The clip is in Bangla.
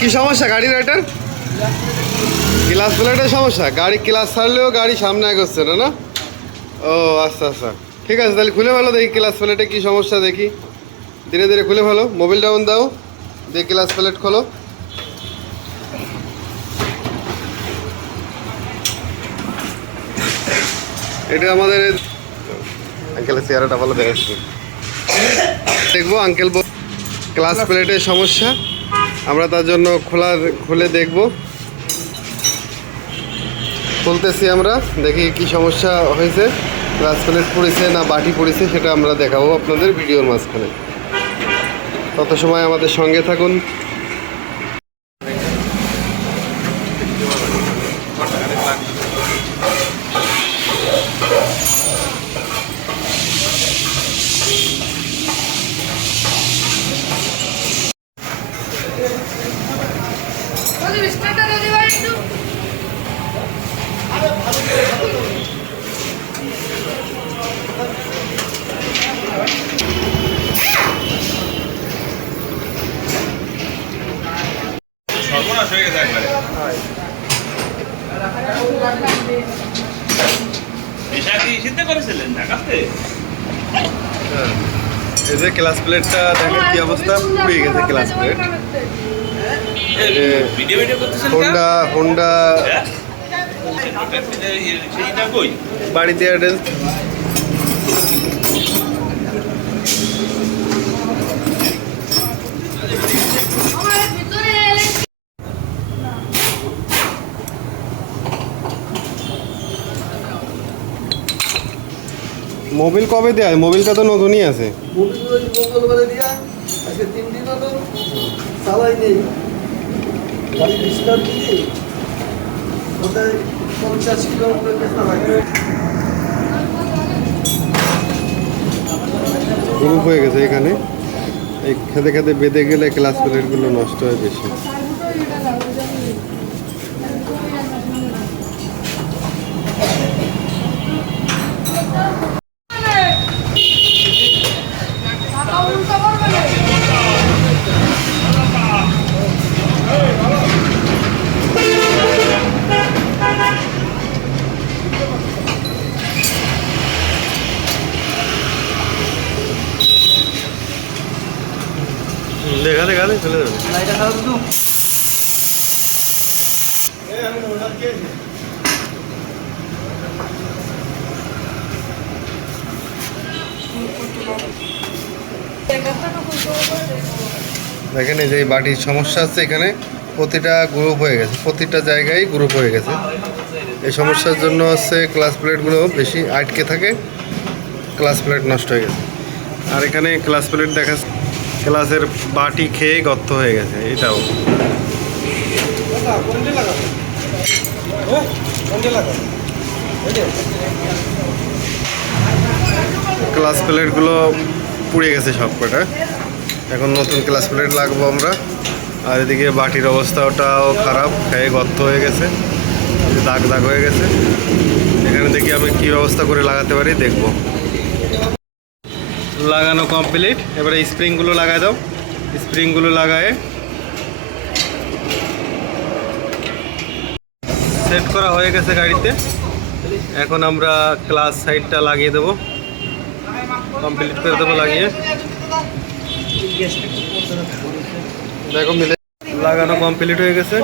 কি সমস্যা গাড়ির এটার ক্লাস প্লেটের সমস্যা? গাড়ি ক্লাস ছাড়লেও গাড়ি সামনে এগোচ্ছে না না? ও আচ্ছা আচ্ছা। ঠিক আছে, তাহলে খুলে ভালো দেখি ক্লাস প্লেটে কি সমস্যা, দেখি। ধীরে ধীরে খুলে ভালো মোবিল ডাউন দাও, দিয়ে ক্লাস প্লেট খোলো। এটা আমাদের আঙ্কেলের চেহারাটা ভালো দেখাচ্ছি। দেখব আঙ্কেল ক্লাস প্লেটের সমস্যা। আমরা তার জন্য খোলা খুলে দেখব। খুলতেছি আমরা, দেখি কি সমস্যা হয়েছে। গ্লাস প্লেট পড়েছে না বাটি পড়েছে সেটা আমরা দেখাবো আপনাদের ভিডিওর মাঝখানে। তত সময় আমাদের সঙ্গে থাকুন। সর্বনাশ হয়ে গেছে কি ঢাকাতে এই যে ক্লাস প্লেটটা দেখেন কি অবস্থা, পুড়িয়ে গেছে ক্লাস প্লেট হোন্ডা হোন্ডা হ্যাঁ? কই? বাড়িতে অ্যাড্রেস মোবিল কবে দেয় মোবিলটা তো নতুনই আছে। মোবিল ওই মঙ্গলবারে দিয়া আজকে তিন দিন হলো। চালাই নেই। গ্রুপ হয়ে গেছে এখানে। এই খেতে খেতে বেঁধে গেলে ক্লাস প্লেটগুলো নষ্ট হয় বেশি। দেখা দেখা চলে যাবে। লাইটা খারাপ তো। দেখেন এই যে বাটির সমস্যা আছে এখানে প্রতিটা গ্রুপ হয়ে গেছে। প্রতিটা জায়গায় গ্রুপ হয়ে গেছে। এই সমস্যার জন্য হচ্ছে ক্লাস প্লেটগুলো বেশি আটকে থাকে। ক্লাস প্লেট নষ্ট হয়ে গেছে। আর এখানে ক্লাস প্লেট দেখা ক্লাসের বাটি খেয়ে গর্ত হয়ে গেছে, এটাও। ক্লাস প্লেটগুলো পুড়ে গেছে সব কটা। এখন নতুন ক্লাস প্লেট লাগবো আমরা। আর এদিকে বাটির অবস্থাটাও খারাপ, খেয়ে গর্ত হয়ে গেছে, দাগ দাগ হয়ে গেছে। এখানে দেখি আমি কী ব্যবস্থা করে লাগাতে পারি, দেখব। লাগানো কমপ্লিট এবারে স্প্রিংগুলো লাগাই দাও। স্প্রিংগুলো লাগায়ে সেট করা হয়ে গেছে গাড়িতে। এখন আমরা ক্লাস সাইডটা লাগিয়ে দেবো। কমপ্লিট করে দেবো লাগিয়ে। দেখো মিলে লাগানো কমপ্লিট হয়ে গেছে।